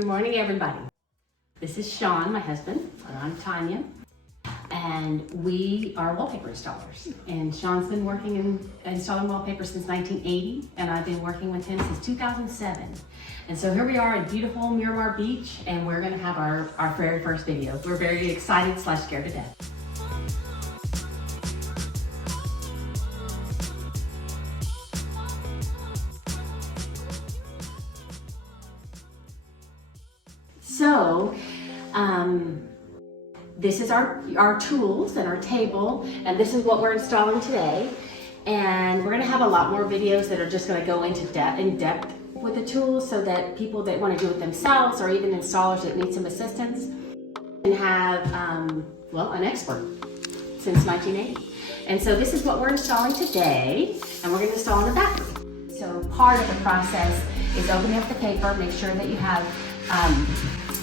Good morning, everybody. This is Sean, my husband, and I'm Tanya, and we are wallpaper installers. And Sean's been working in installing wallpaper since 1980, and I've been working with him since 2007. And so here we are at beautiful Miramar Beach, and we're gonna have our very first video. We're very excited / scared to death. So, this is our tools and our table, and this is what we're installing today. And we're gonna have a lot more videos that are just gonna go into depth with the tools, so that people that wanna do it themselves, or even installers that need some assistance, can have, an expert since 1980. And so this is what we're installing today, and we're gonna install in the bathroom. So part of the process is opening up the paper, make sure that you have,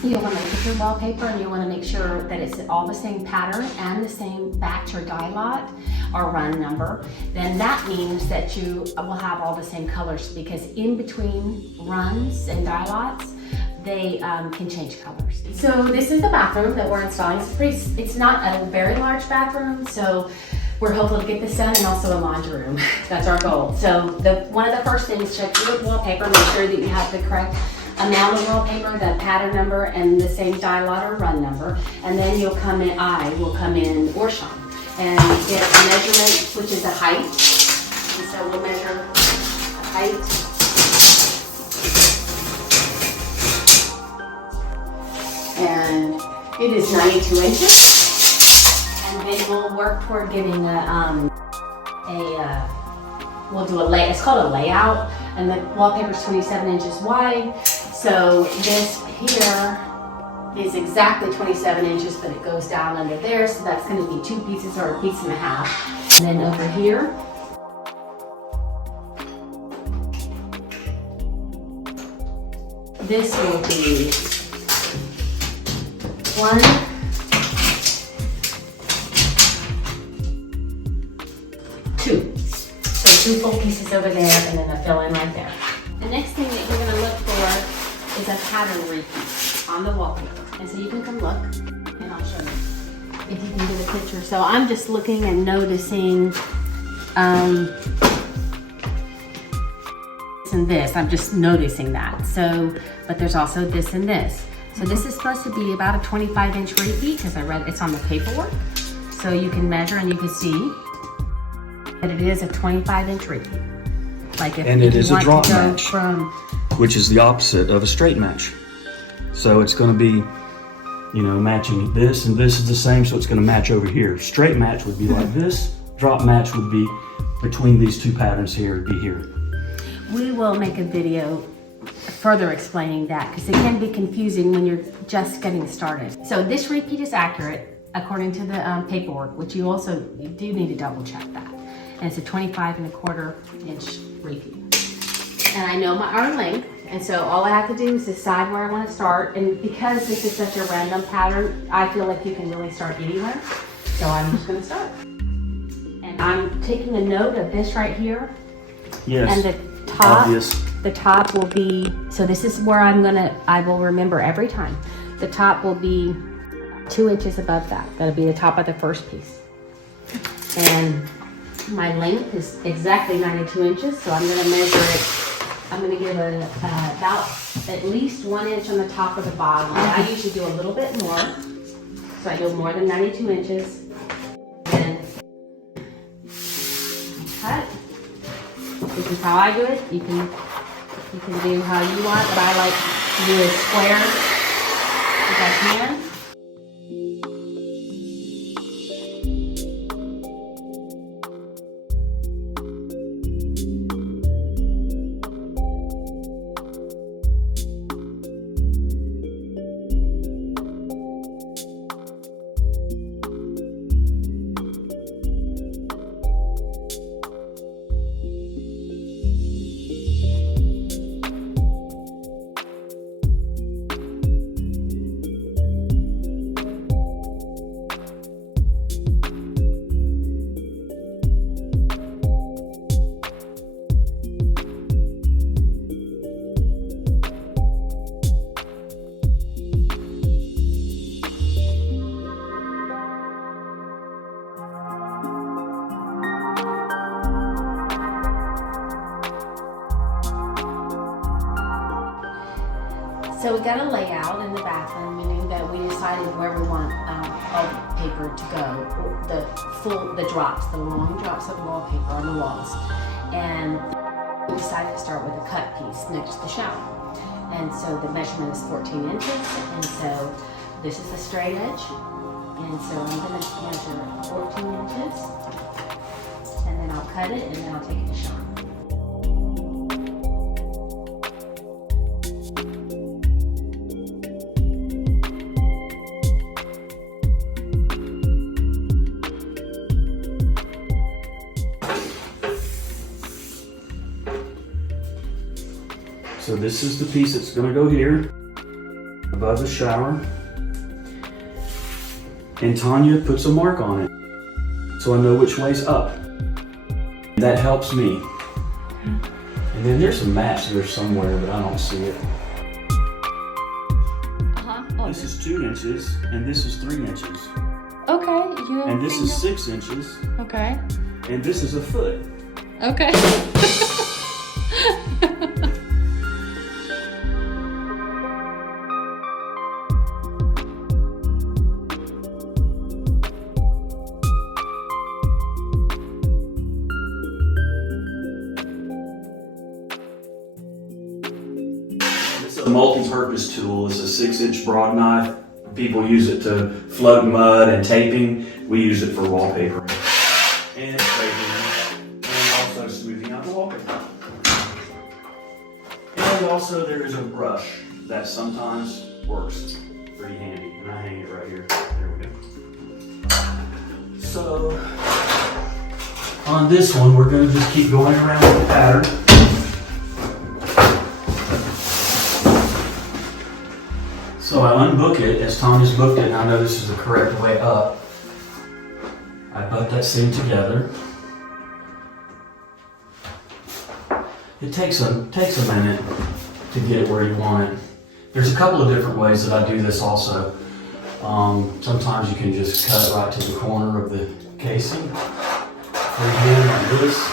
you'll want to look at your wallpaper, and you want to make sure that it's all the same pattern and the same batch or dye lot or run number. Then that means that you will have all the same colors, because in between runs and dye lots, they can change colors. So this is the bathroom that we're installing. It's not a very large bathroom, so we're hoping to get this done, and also a laundry room. That's our goal. So one of the first things, check your wallpaper, make sure that you have the correct amount of wallpaper, the pattern number, and the same dye lot or run number. And then you'll come in, or Sean, and get a measurement, which is a height. And so we'll measure the height. And it is 92 inches. And then we'll work toward getting it's called a layout, and the wallpaper is 27 inches wide. So this here is exactly 27 inches, but it goes down under there. So that's going to be 2 pieces or a piece and a half. And then over here, this will be 1, 2. So 2 full pieces over there, and then a fill in right there. The next thing that you're going to look for is a pattern repeat on the wallpaper. And so you can come look, and I'll show you if you can get a picture. So I'm just looking and noticing this and this. I'm just noticing that. So, but there's also this and this. So this is supposed to be about a 25-inch repeat, because I read it's on the paperwork. So you can measure and you can see that it is a 25-inch repeat. Like and it is a drop match, which is the opposite of a straight match. So it's going to be, matching this, and this is the same, so it's going to match over here. Straight match would be like this. Drop match would be between these 2 patterns here, it'd be here. We will make a video further explaining that, because it can be confusing when you're just getting started. So this repeat is accurate according to the paperwork, which you do need to double check that. And it's a 25.25-inch repeat. And I know our length, and so all I have to do is decide where I want to start. And because this is such a random pattern, I feel like you can really start anywhere. So I'm just going to start. And I'm taking a note of this right here. Yes. And the top will be, so this is where I will remember every time. The top will be 2 inches above that. That'll be the top of the first piece. And my length is exactly 92 inches, so I'm going to measure it. I'm going to give about at least 1 inch on the top of the bottom. I usually do a little bit more, so I do more than 92 inches. Then cut. This is how I do it. You can do how you want, but I like to do as square as I can. So we got a layout in the bathroom, meaning that we decided where we want wallpaper to go, the drops, the long drops of wallpaper on the walls. And we decided to start with a cut piece next to the shower. And so the measurement is 14 inches, and so this is the straight edge. And so I'm going to measure 14 inches, and then I'll cut it, and then I'll take it to shower. So this is the piece that's going to go here, above the shower. And Tanya puts a mark on it, so I know which way's up. That helps me. And then there's a match there somewhere, but I don't see it. Oh, this is 2 inches, and this is 3 inches. okay. And this is 6 inches, Okay. and this is a foot. Okay. A multi-purpose tool. It's a 6-inch broad knife. People use it to float mud and taping. We use it for wallpapering and scraping, and also smoothing out the wallpaper. And also there is a brush that sometimes works pretty handy, and I hang it right here. There we go. So on this one, we're going to just keep going around with the pattern. So I unbook it as Tanya's booked it, and I know this is the correct way up. I butt that seam together. It takes a minute to get it where you want it. There's a couple of different ways that I do this also. Sometimes you can just cut it right to the corner of the casing, freehand like this,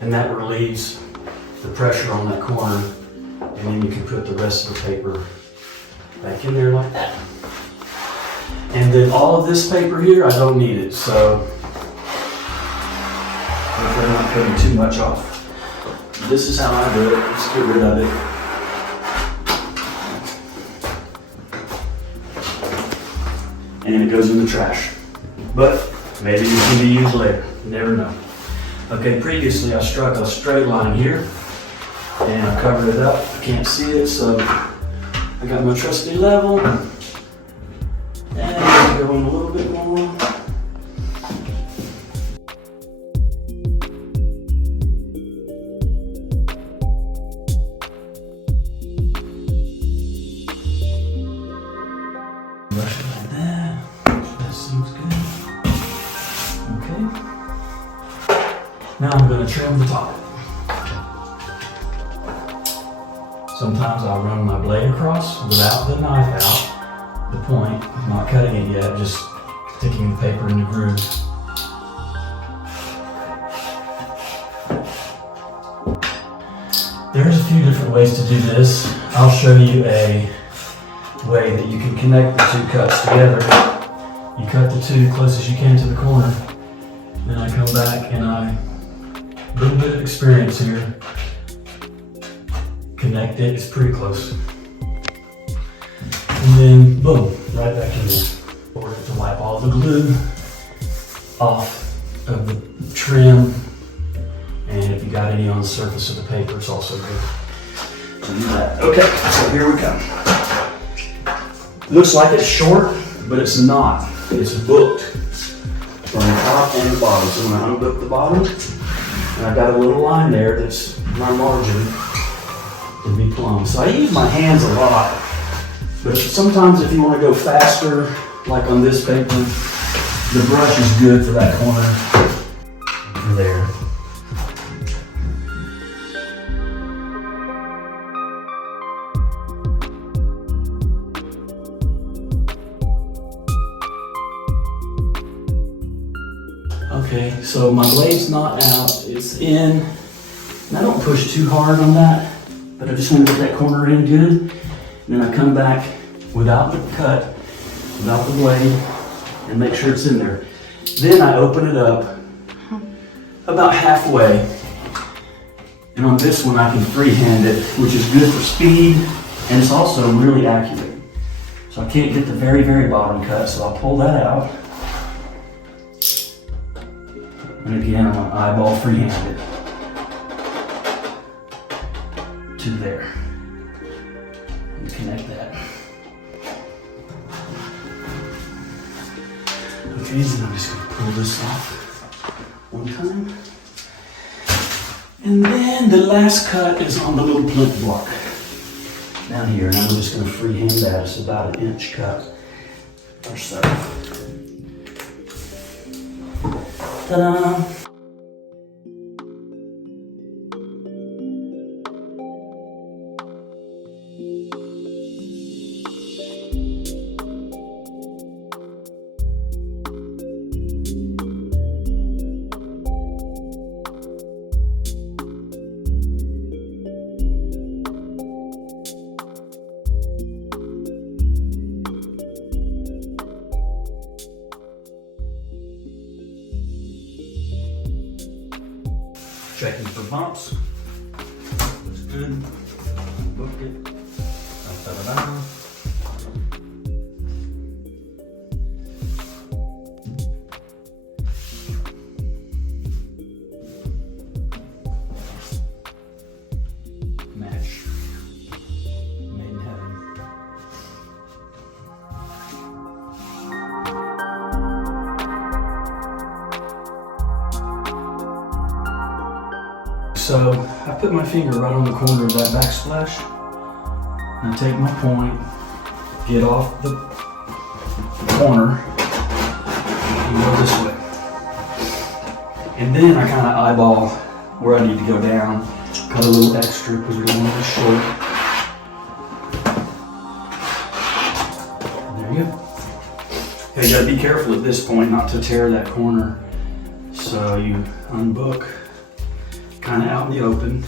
and that relieves the pressure on that corner, and then you can put the rest of the paper back in there like that. And then all of this paper here, I don't need it, so I'm not cutting too much off. This is how I do it. Just get rid of it. And it goes in the trash. But maybe it can be used later. You never know. Okay, previously I struck a straight line here, and I covered it up. You can't see it, so I got my trusty level, and I'm going a little bit more. Brush it like that. That seems good. Okay. Now I'm going to trim the top. Sometimes I'll run my blade across without the knife out, the point, I'm not cutting it yet, just sticking the paper in the groove. There's a few different ways to do this. I'll show you a way that you can connect the two cuts together. You cut the two close as you can to the corner, then I come back and a little bit of experience here. Connect it, it's pretty close. And then, boom, right back in there. Or to wipe all the glue off of the trim. And if you got any on the surface of the paper, it's also good to do that. Okay, so here we go. Looks like it's short, but it's not. It's booked from the top and the bottom. So when I unbook the bottom, and I got a little line there that's my margin to be plumb. So I use my hands a lot, but sometimes if you want to go faster, like on this paper, the brush is good for that corner there. Okay, so my blade's not out, it's in. And I don't push too hard on that, but I just want to get that corner in good. Then I come back without the cut, without the blade, and make sure it's in there. Then I open it up about halfway. And on this one I can freehand it, which is good for speed, and it's also really accurate. So I can't get the very, very bottom cut, so I'll pull that out. And again, I'm gonna eyeball freehand it to there. And connect that. Okay, then I'm just gonna pull this off one time. And then the last cut is on the little plinth block down here, and I'm just going to freehand that. It's about an inch cut or so. Ta-da! Checking for bumps. Looks good. Book it. Da-da-da. Match. Made in heaven. So I put my finger right on the corner of that backsplash, and I take my point, get off the corner, and go this way. And then I kind of eyeball where I need to go down, cut a little extra because we don't want it short. And there you go. Okay, you gotta be careful at this point not to tear that corner. So you unbook kind of out in the open.